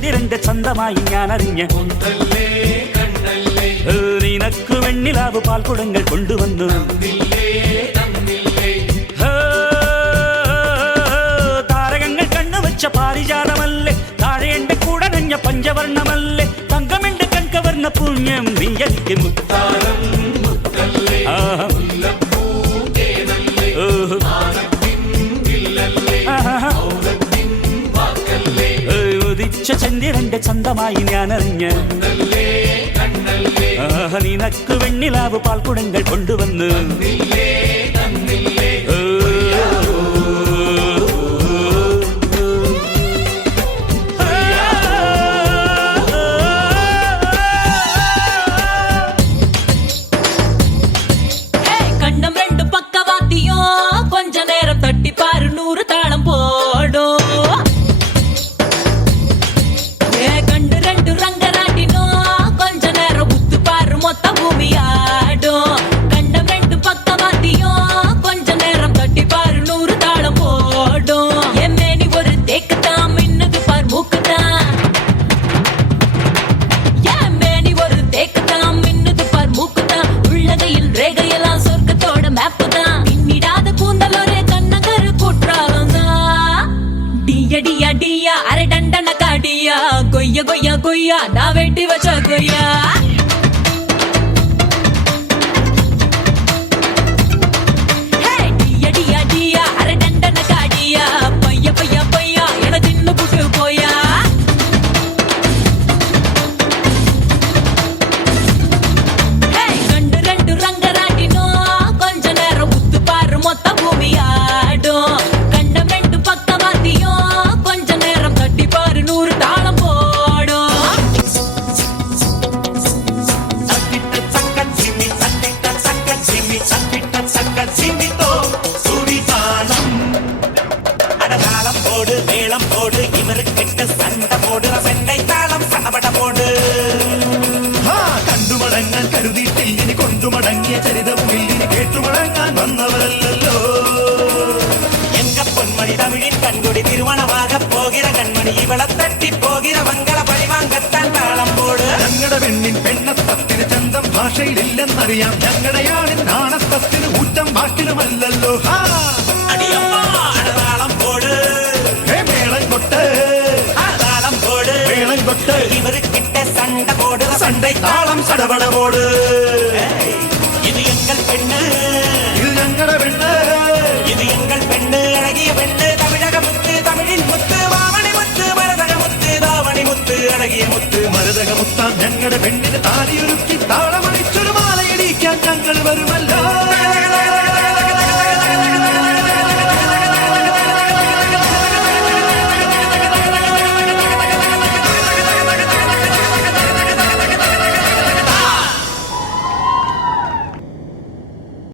ചന്ദ്രന്റെ ചന്തമായി ഞാൻ അറിഞ്ഞ നിനക്ക് വെണ്ണിലാവ് പാൽക്കുടങ്ങൾ കൊണ്ടുവന്നു താരകങ്ങൾ കണ്ണുവച്ച പാരിജാതമല്ലേ താഴെ എന്റെ കൂടെ നഞ്ഞ പഞ്ചവർണ്ണമല്ലേ തങ്കമെന്റെ കൺകവർണ്ണ പുണ്യം നീ എനിക്ക് മുത്താരം ഉദിച്ച ചന്ദ്രന്റെ ചന്തമായി ഞാൻ അറിഞ്ഞ നിനക്ക് വെണ്ണിലാവ് പാൽക്കുടങ്ങൾ കൊണ്ടുവന്ന് గొయ్య గొయ్య గొయ్య నా వెంటి వచ్చ గొయ్య കരുതിയിട്ടില്ലിനി കൊണ്ടുമടങ്ങിയ ചരിതവുമിൽ ഇനി കേട്ടുമടങ്ങാൻ വന്നവരല്ലോ എങ്ക പൊന്മണി തമിഴിൻ കൺകൊടി തിരുവണമാക പോകിற കൺമണി ഇവളെ തട്ടി പോകിற മംഗള പരിവാങ്കത്താൻ താളം പോട് ഞങ്ങളുടെ പെണ്ണിൻ പെണ്ണത്തത്തിന് ചന്തം ഭാഷയിലില്ലെന്നറിയാം ഞങ്ങളുടെ ആണിൻ നാണത്തത്തിന് ഊറ്റം വാക്കിലുമല്ലല്ലോ താളം പോട് മേളം കൊട്ട് താളം പോട് മേളം കൊട്ട് ഇവർ കിട്ട சண்டை போடு சண்டை தாளம் சடபட போடு இது எங்கள் பெண்ணு இது எங்கட பெண்ணு இது எங்கள் பெண்ணு அழகிய பெண்ணு தமிழக முத்து தமிழின் முத்து வாமணி முத்து மரதக முத்து தாவணி முத்து அழகிய முத்து மருதக முத்தாம் ഞങ്ങളുടെ പെണ്ണിന് താലിയൊരുക്കി